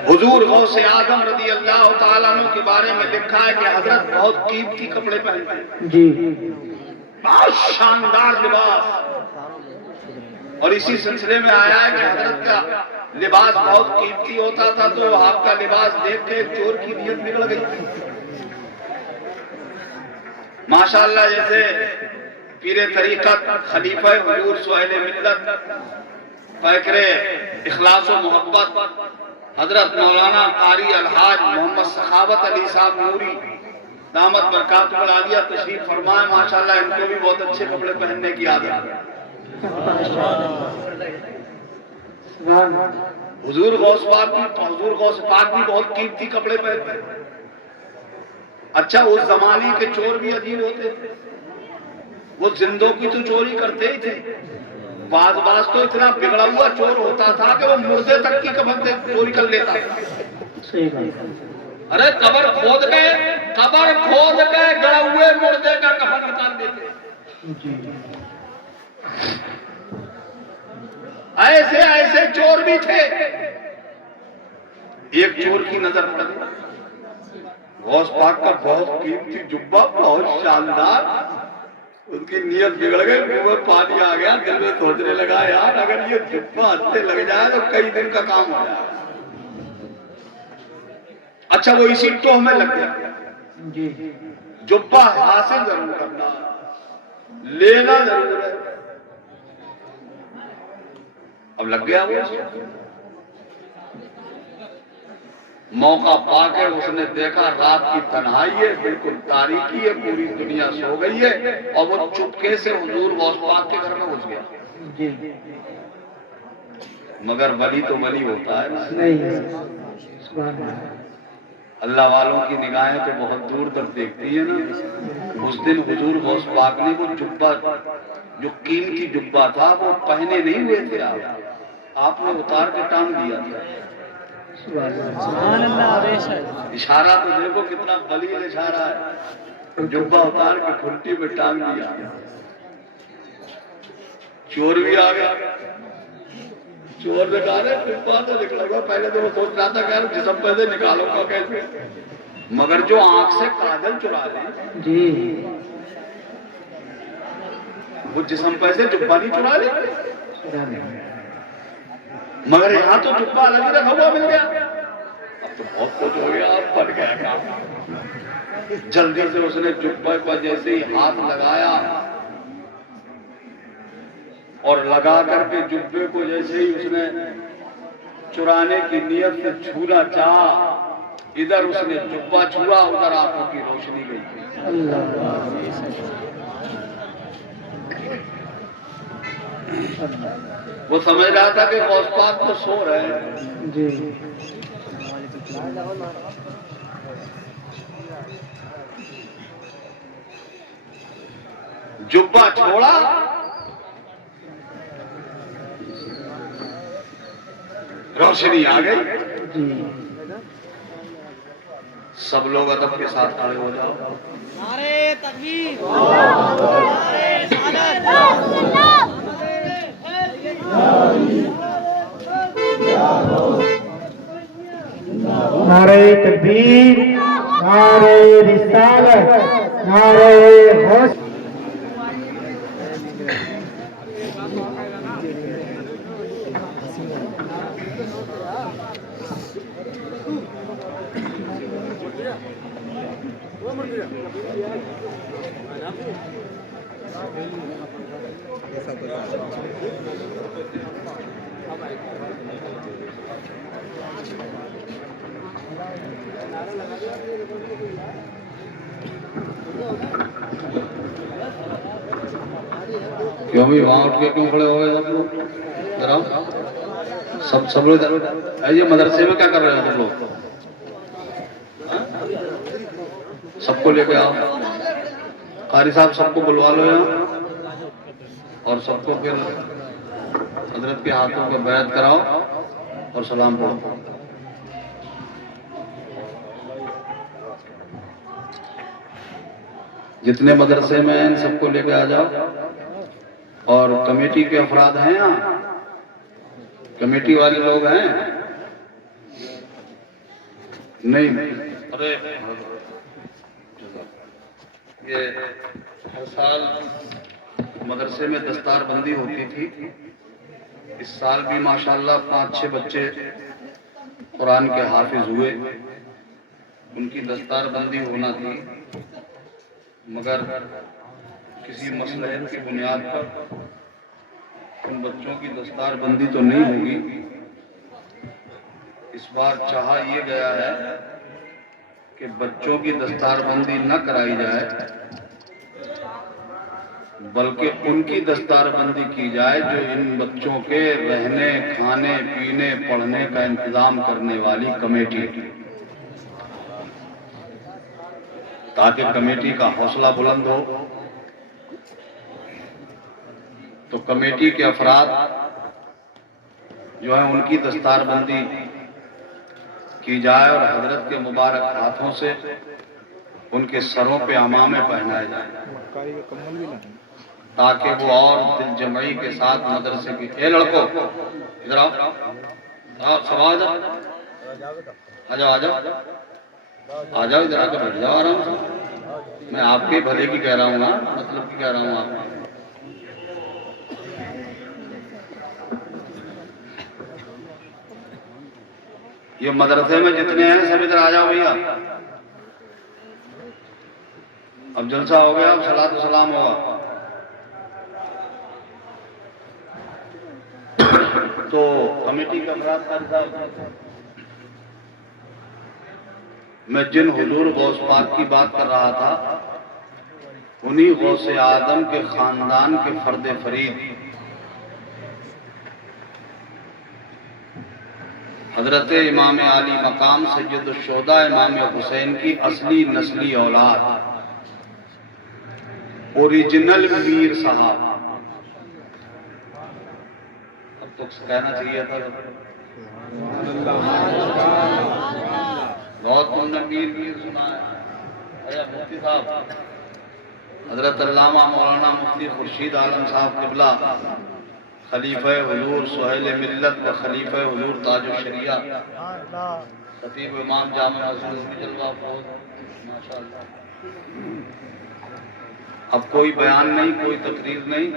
हुजूर गौसे आजम रज़ी अल्लाह तआला अन्हु के बारे में लिखा है कि हजरत बहुत कीमती कपड़े पहनते हैं जी, बहुत शानदार लिबास। और इसी सिलसिले में आया है कि हजरत का लिबास बहुत कीमती होता था, तो आपका लिबास देख के चोर की नीयत बिगड़ गई। माशाअल्लाह, जैसे पीरे तरीकत खलीफा हुजूर सुहेल मिल्लत फैकरे इखलास व मोहब्बत हजरत मौलाना कारी अलहाज मोहम्मद सखावत अली साहब नूरी दामत बरकातुहुल आलिया तशरीफ फरमाए। माशाअल्लाह, इनको भी बहुत अच्छे कपड़े पहनने की आदत है। हुजूर गौस पाक भी बहुत कीमती कपड़े पहनते हैं। अच्छा, उस जमाने के चोर भी अजीब होते थे। वो जिंदों की तो चोरी करते ही थे, बाज तो इतना बिगड़ा हुआ चोर होता था कि वो मुर्दे तक की कफन चोरी कर लेता था। सही बात। अरे कबर खोद के गड़ा हुए मुर्दे का कफन निकाल देते। ऐसे ऐसे चोर भी थे। एक चोर की नजर पड़ी, गौस पाक का बहुत कीमती जुब्बा, बहुत शानदार। उसकी नीयत बिगड़ गई, मुंह में पानी आ गया, दिल में सोचने लगा, यार अगर ये जुब्बा हंसने लग जाए तो कई दिन का काम हो जाए। अच्छा, वो इसी टोह में लग गया, जुब्बा हासिल जरूर करना, लेना जरूर है। अब लग गया वो, मौका पाके उसने देखा रात की तन्हाई है, बिल्कुल तारीकी है, पूरी दुनिया सो गई है, और वो चुपके से हुजूर गौस पाक के घर में घुस गया। जी मगर वली तो वली होता है ना, नहीं सुभान अल्लाह। अल्लाह वालों की निगाहें तो बहुत दूर तक देखती है ना। उस दिन हुजूर गौस पाक ने वो जुब्बा, जो कीमती जुब्बा था, वो पहने नहीं हुए थे, आपने उतार के टांग दिया था। सुभान अल्लाह। इशारा तो देखो कितना बलील इशारा है। जुब्बा उतार के खुंटी में टांग दिया। चोर भी आ गया, चोर ने कहा जुब्बा तो निकलेगा। पहले तो वो सोच रहा था कि जिस्म पैसे निकालूंगा कैसे, मगर जो आंख से काजल चुरा ले जी, वो जिस्म पैसे जुब्बा नहीं चुरा ले। मगर यहाँ तो जुब्बा अलग ही रखा हुआ मिल गया। अब तो बहुत कुछ हो गया, अब पड़ गया काम। जल्दी से उसने जुब्बे पर जैसे ही हाथ लगाया और लगा करके जुब्बे को जैसे ही उसने चुराने की नियत से छूना चाहा, इधर उसने जुब्बा छुआ, उधर आंखों की रोशनी गई। वो समझ रहा था कि गौस पाक तो सो रहे हैं। जी जुब्बा छोड़ा, रोशनी आ गई। जी सब लोग अदब के साथ खड़े हो जाओ। नारे तकबीर, नारे सलात, नारे तकबीर, नारे रिसालत, नारे गौस। क्यों भी वहां उठ के क्यों खड़े हो गए आप लोग? जरा सब लोग इधर ये मदरसे में क्या कर रहे हो तुम लोग? सबको लेके आओ, कारी साहब सबको बुलवा लो यहाँ, और सबको फिर हजरत के हाथों को बैत कराओ और सलाम पढ़ो। जितने मदरसे में हैं इन सबको लेके आ जाओ। और कमेटी के अफराद हैं यहाँ, कमेटी वाले लोग हैं? नहीं, अरे ये हर साल मदरसे में दस्तार बंदी होती थी। इस साल भी माशाल्लाह 5-6 बच्चे कुरान के हाफिज हुए, उनकी दस्तार बंदी होना थी, मगर किसी मसलहत की बुनियाद पर उन बच्चों की दस्तार बंदी तो नहीं होगी। इस बार चाहा ये गया है कि बच्चों की दस्तार बंदी न कराई जाए, बल्कि उनकी दस्तार बंदी की जाए जो इन बच्चों के रहने, खाने, पीने, पढ़ने का इंतजाम करने वाली कमेटी, ताकि कमेटी का हौसला बुलंद हो। तो कमेटी के अफराद जो है उनकी दस्तार बंदी की जाए और हजरत के मुबारक हाथों से उनके सरों पे अमामे पहनाए जाए, ताकि वो और दिल जमई के साथ मदरसे की। ए लड़को इधर आओ, सब आ जाओ, आ जाओ, आ जाओ, आ जाओ, इधर आकर बैठ जाओ आराम से। मैं आपके भले की कह रहा हूँ ना, मतलब की कह रहा हूँ आप। ये मदरसे में जितने हैं सब इधर आ जाओ भैया। अब जलसा हो गया, अब सलात सलाम होगा। तो कमेटी का अफराद साहब, मैं जिन हुजूर गौस पाक की बात कर रहा था उन्हीं गौसे आदम के खानदान के फर्द फरीद हजरत इमाम आली मकाम सैयद शोदा इमाम हुसैन की असली नस्ली औलाद ओरिजिनल मीर साहब। अब तो कहना चाहिए था बहुत तुमने मीर मीर सुना है। अरे मुफ्ती साहब हजरत अल्लामा मौलाना मुफ्ती खुर्शीद आलम साहब किबला खलीफा हुजूर सुहेल मिल्लत व खलीफा हुजूर ताजुल शरिया खतीब इमाम जामा मस्जिद जलवा फौज माशाअल्लाह। अब कोई बयान नहीं, कोई तकरीर नहीं,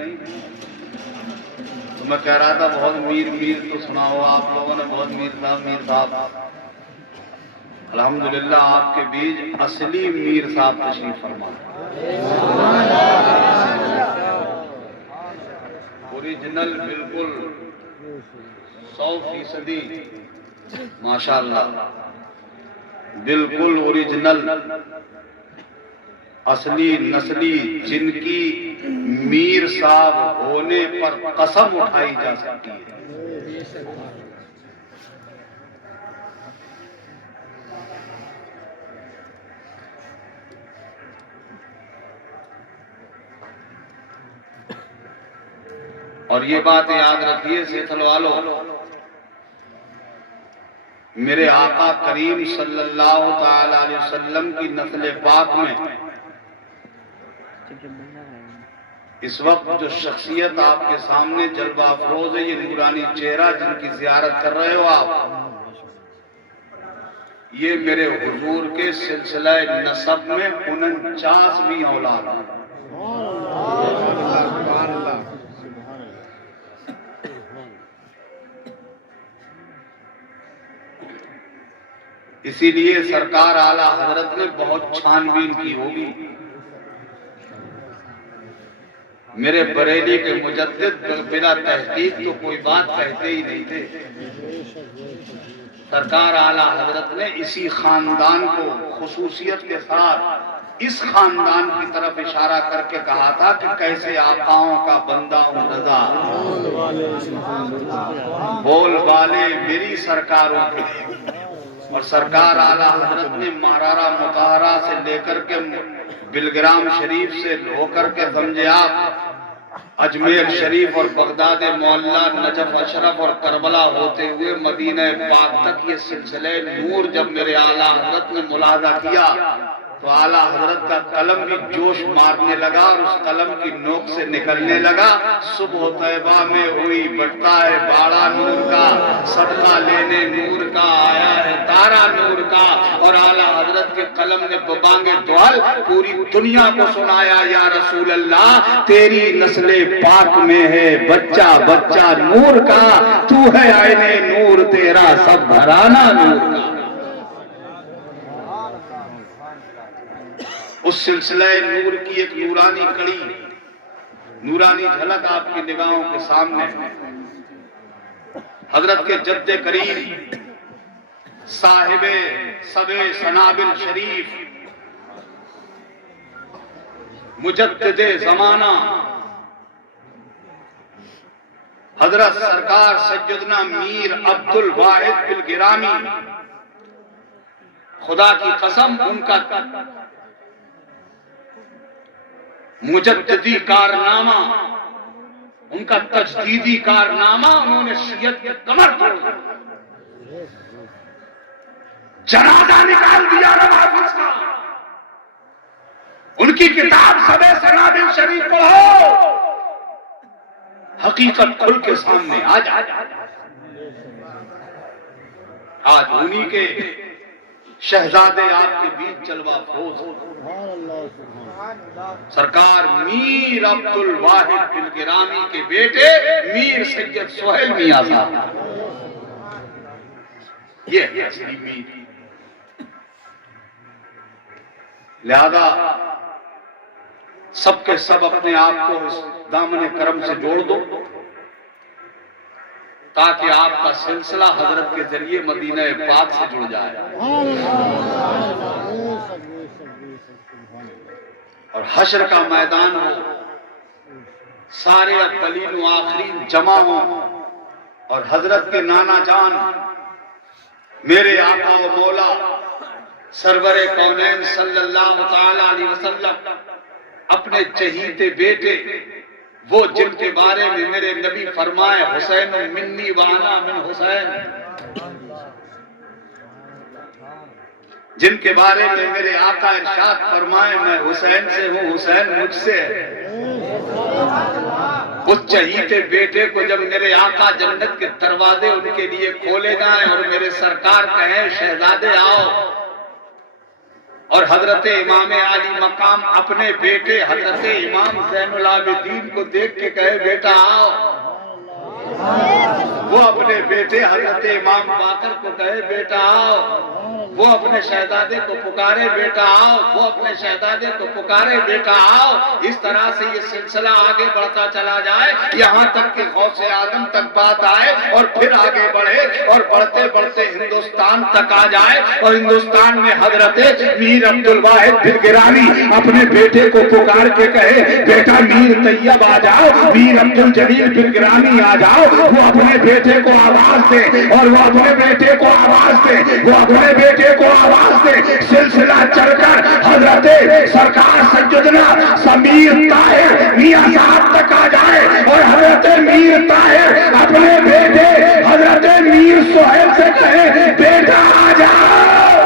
तो मैं कह रहा था बहुत मीर मीर तो सुना हो आप लोगों ने, बहुत मीर साहब। अल्हम्दुलिल्लाह आपके बीच असली मीर साहब तशरीफ फरमा, ओरिजिनल बिल्कुल 100% माशाअल्लाह, बिल्कुल ओरिजिनल असली नस्ली, जिनकी मीर साहब होने पर कसम उठाई जा सकती है। और ये बात याद रखिए सेठल वालों, मेरे आका करीम सल्लल्लाहु ताला अलैहि वसल्लम की नस्ल पाक में इस वक्त जो शख्सियत आपके सामने जलवा अफरोज है, ये नूरानी चेहरा जिनकी जियारत कर रहे हो आप, ये मेरे हुजूर के सिलसिला नसब में 49वीं औलाद है। इसीलिए सरकार आला हजरत ने बहुत छानबीन की होगी। मेरे बरेली के मुजद्दिद बिना तहकीक तो कोई बात कहते ही नहीं थे। सरकार आला हजरत ने इसी खानदान को खुसूसियत के साथ इस खानदान की तरफ इशारा करके कहा था कि कैसे आकाओं का बंदा हूं रजा, बोल वाले मेरी सरकारों के। और सरकार आला हजरत ने मारारा मुताहरा से लेकर के बिलग्राम शरीफ से होकर के समझे आप अजमेर शरीफ और बगदाद मोहल्ला नजफ अशरफ और करबला होते हुए मदीना पाक तक ये सिलसिले नूर जब मेरे आला हजरत ने मुलाजा किया तो आला हजरत का कलम भी जोश मारने लगा और उस कलम की नोक से निकलने लगा, सुबह तैबा में हुई बटता है बाड़ा नूर का, सदका लेने नूर का आया है तारा नूर का। और आला हजरत के कलम ने बबांगे दुआल पूरी दुनिया को सुनाया, या रसूल अल्लाह तेरी नस्ले पाक में है बच्चा बच्चा नूर का, तू है आईने नूर तेरा सब घराना नूर का। उस सिलसिला नूर की एक नूरानी कड़ी, नूरानी झलक आपकी निगाहों के सामने। हजरत के जद्दे करीम साहिबे सबे सनाबिल शरीफ मुजद्दिदे जमाना हजरत सरकार सैयदना मीर अब्दुल वाहिद बिल गिरामी, खुदा की कसम उनका मुजद्दिदी कारनामा, उनका तजदीदी कारनामा, उन्होंने शियत के कमर तोड़ जनाजा निकाल दिया हाफिज का। उनकी किताब सबे सनाबिल शरीफ पढ़ो, हकीकत खुल के सामने आज उन्हीं के शहजादे आपके बीच जलवा फरोज सरकार मीर अब्दुल वाहिद बिल गिरामी के बेटे मीर सैयद सुहेल मियां साहब, ये है असली मीर। लिहाजा सबके सब अपने आप को इस दामने करम से जोड़ दो। ताकि आपका सिलसिला हजरत के जरिए मदीना पाक से जुड़ जाए और हश्र का मैदान हो, सारे अव्वलीन व आखिरीन जमा हो और हजरत के नाना जान मेरे आका व मौला सरवरे कौनैन सल्लल्लाहु तआला अलैहि वसल्लम अपने चहीते बेटे, वो जिनके बारे में मेरे नबी फरमाए हुसैन मिन्नी व अना मिन हुसैन, जिनके बारे में मेरे आका इरशाद फरमाए मैं हुसैन से हूँ, हुसैन मुझसे है। उस चहीते बेटे को जब मेरे आका जन्नत के दरवाजे उनके लिए खोले जाएं और मेरे सरकार कहें शहजादे आओ, और हजरत इमाम आली मकाम अपने बेटे हजरत इमाम ज़ैनुल आबिदीन को देख के कहे बेटा आओ, वो अपने बेटे हजरत इमाम बाकर को कहे बेटा आओ, वो अपने शहजादे को पुकारे बेटा आओ, वो अपने शहजादे को पुकारे बेटा आओ। इस तरह से ये सिलसिला आगे बढ़ता चला जाए, यहाँ तक कि गौसे आदम तक बात आए और फिर आगे बढ़े और बढ़ते बढ़ते हिंदुस्तान तक आ जाए। और हिंदुस्तान में हजरत मीर अब्दुल वाहिद फिर गिरानी अपने बेटे को पुकार के कहे बेटा मीर तैयब आ जाओ, मीर अब्दुल जलील फिर गिरानी आ जाओ। वो अपने बेटे को आवाज दे और वो अपने बेटे को आवाज दे, वो अपने बेटे को आवाज दे। सिलसिला चलकर हजरत सरकार सज्जदना समीर ताहिर मियां साहब तक आ जाए और हजरत मीर ताहिर अपने बेटे हजरत मीर सोहेल से कहे बेटा आ जाओ,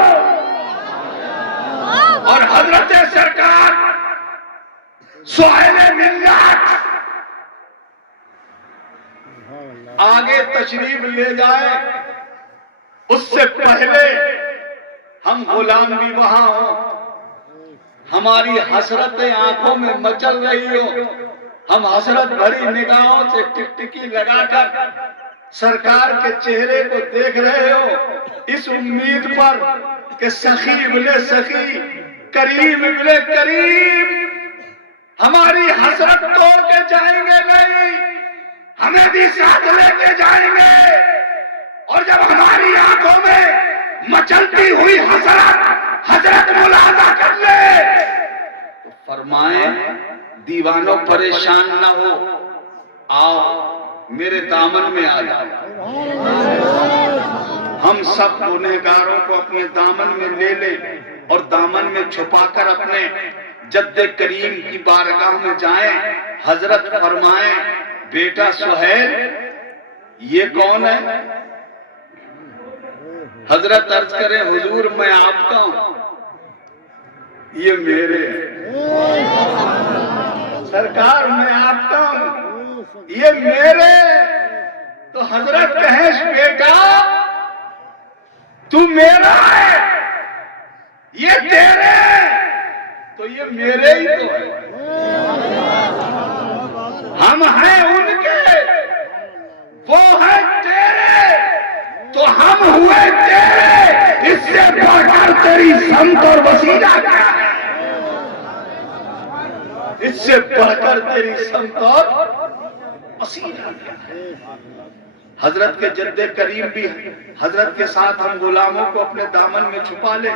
और हजरत सरकार सोहेल मिल्लत आगे तशरीफ ले जाए। उससे पहले हम गुलाम भी वहां हो, हमारी हसरतें आंखों में मचल रही हो, हम हसरत भरी निगाहों से टिकटिकी लगाकर सरकार के चेहरे को देख रहे हो, इस उम्मीद पर कि सखी मिले सखी, करीब मिले करीब, हमारी हसरत तोड़ के जाएंगे नहीं, हमें भी साथ लेके जाएंगे। और जब हमारी आंखों में मचलती हुई हसरत मुलाजा कर ले तो फरमाए दीवानों परेशान ना हो, आओ मेरे दामन में आ जाओ। हम सब गुनहगारों को अपने दामन में ले ले और दामन में छुपाकर अपने जद्दे करीम की बारगाह में जाएं। हजरत फरमाए बेटा सुहेल ये कौन है? हजरत अर्ज करें हुजूर मैं आपका हूं, ये मेरे हैं। सरकार मैं आपका हूं, ये मेरे। तो हजरत कहे बेटा तू मेरा है, ये तेरे, तो ये मेरे ही तो है। हम हैं उनके, वो है तेरे, तो हम हुए तेरे। इससे बढ़कर तेरी संत और वसीला क्या है? इससे बढ़कर तेरी संत और वसीला क्या है? हजरत के जद्दे करीम भी हजरत के साथ हम गुलामों को अपने दामन में छुपा ले,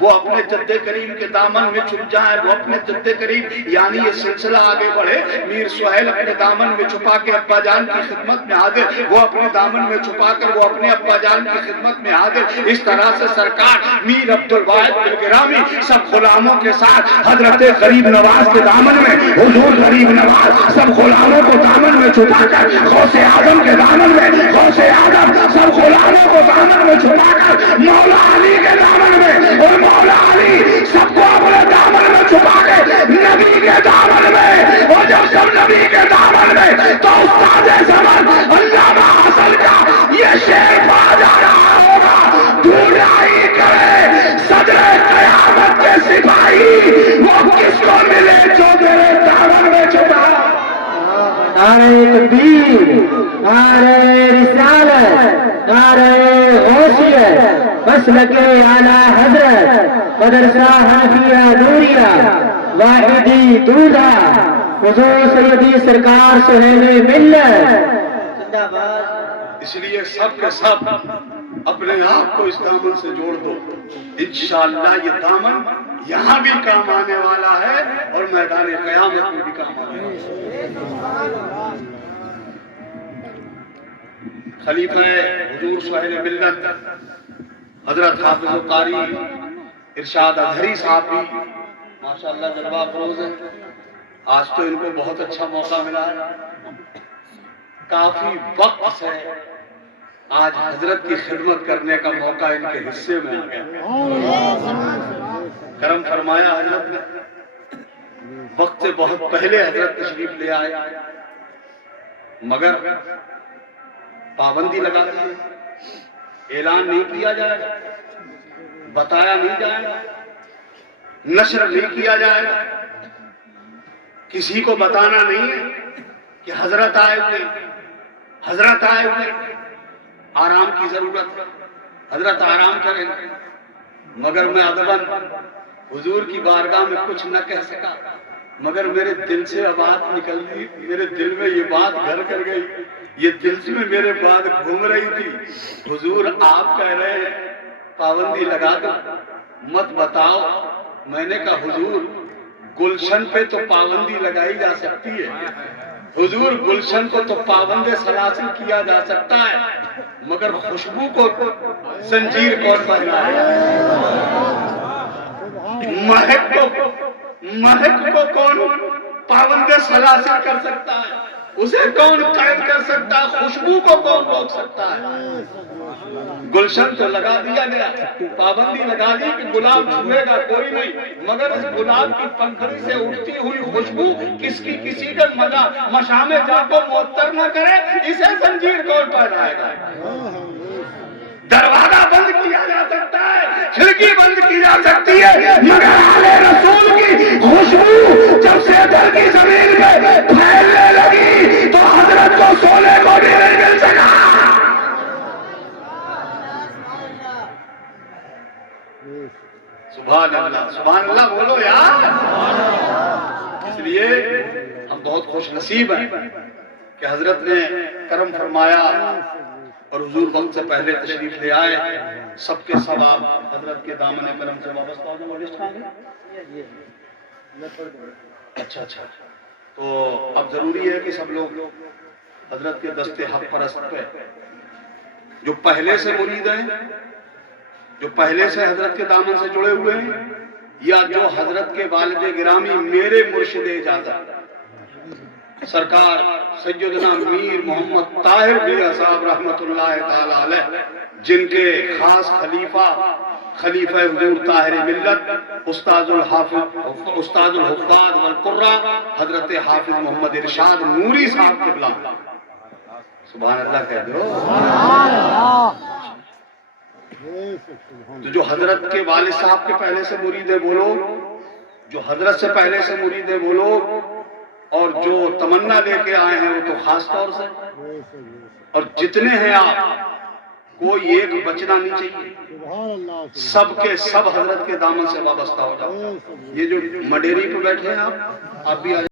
वो अपने जद्दे करीम के दामन में छुप जाए, वो अपने जद्दे करीम, यानी ये सिलसिला आगे बढ़े। मीर सुहेल अपने दामन में छुपा के अब्बा जान की खिदमत में हाजिर, वो अपने दामन में छुपा कर वो अपने अब्बा जान की खिदमत में हाजिर। इस तरह से सरकार मीर अब्दुल वाहिद बिन गिरामी सब गुलामों के साथ हजरत गरीब नवाज के दामन में, हुजूर गरीब नवाज सब गुलामों को दामन में छुपाकर गौसे आजम के दामन में, गौसे आजम सब गुलामों को दामन में छुपाकर मौला अली के दामन में, और मौला अली सबको अपने दामन में छुपा के नबी के दामन में। और जब सब नबी के दामन में तो उस्ताद ज़मान अल्लामा हसन का ये शेर पा जा रहा होगा, ढूंढाई करे सदरे कयामत के सिपाही, वो किसको मिले जो मेरे दामन में छुपा। नारे तकबीर, नारे रिसालत, नारे गौसियत, मसलके आला हजरत, मदरसा हनफिया नूरिया, वाहिदी दूधा, हुजूर सैयदी सरकार सुहेल मिल्लत जिंदाबाद। इसलिए सब के सब अपने आप को इस दामन से जोड़ दो। इंशाअल्लाह ये दामन यहाँ भी काम आने वाला है और मैदान क़यामत में भी काम आने वाला है। खलीफा हुजूर साहिब मिल्लत हजरत हाफिज़ कारी इरशाद अजहरी साहब भी माशाअल्लाह जलवा अफरोज है। आज तो इनको बहुत अच्छा मौका मिला है। काफी वक्त से आज हजरत की खिदमत करने का मौका इनके हिस्से में आ गया। करम फरमाया हजरत ने, वक्त से बहुत पहले हजरत तशरीफ ले आए, मगर पाबंदी लगा दी, ऐलान नहीं किया जाएगा, बताया नहीं जाएगा, नशर नहीं किया जाएगा, किसी को बताना नहीं है कि हजरत आए हुए, हजरत आए हुए, आराम की जरूरत, हजरत आराम करें। मगर मैं अदबन हुजूर की बारगाह में कुछ न कह सका, मगर मेरे दिल से बात निकल गई, मेरे दिल में ये बात घर कर गई, ये दिल में मेरे बात घूम रही थी। हुजूर आप कह रहे हैं पाबंदी लगा दो, मत बताओ। मैंने कहा हुजूर गुलशन पे तो पाबंदी लगाई जा सकती है, हुजूर गुलशन को तो पाबंदे सलासिल किया जा सकता है, मगर खुशबू को जंजीर कौन पहनाएगा? महक को कौन पाबंदे सलासिल कर सकता है? उसे कौन कैद कर सकता है? खुशबू को कौन रोक सकता है? गुलशन तो लगा दिया गया, पाबंदी लगा दी कि गुलाब छुएगा कोई नहीं, मगर इस गुलाब की पंखड़ी से उठती हुई खुशबू किसी के मशामे जाको मुअत्तर न करे, इसे जंजीर कौन पहनाएगा? दरवाजा बंद किया जा सकता है, खिड़की बंद की जा सकती है, मगर आले रसूल की खुशबू जब से दर की जमीन पे फैलने लगी तो हजरत को सोने को भी नहीं मिल सका। सुभान अल्लाह बोलो यार। इसलिए हम बहुत खुश नसीब हैं कि हजरत ने करम फरमाया और हुजूर वक्त से पहले तशरीफ ले आए। सबके सब आप हजरत के दामन करम से वापस अच्छा। तो अब जरूरी है कि सब लोग हजरत के दस्ते हक परस्त पे जो पहले से मुरीद हैं, जो पहले से हजरत के दामन से जुड़े हुए हैं, या जो हजरत के वालिद गिरामी मेरे मुर्शिद इजाजत सरकार सैयदना मीर मोहम्मद ताहिर बिया साहब रहमतुल्लाह ताला अलैह, जिनके खास खलीफा हुजूर ताहिर मिल्लत उस्ताजुल हुफ़्फ़ाज़ वल क़ुर्रा हजरत हाफिज मोहम्मद इरशाद नूरी साहब क़िबला, सुभान अल्लाह कह दो। तो जो हजरत के वालिद साहब के पहले से मुरीद है वो लोग, जो हजरत से पहले से मुरीद है वो लोग, और जो तमन्ना लेके आए हैं वो तो खास तौर से, और जितने हैं आप, कोई एक बचना नहीं चाहिए, सबके सब हजरत के दामन से वाबस्ता हो जाओ। ये जो मडेरी पे बैठे हैं आप भी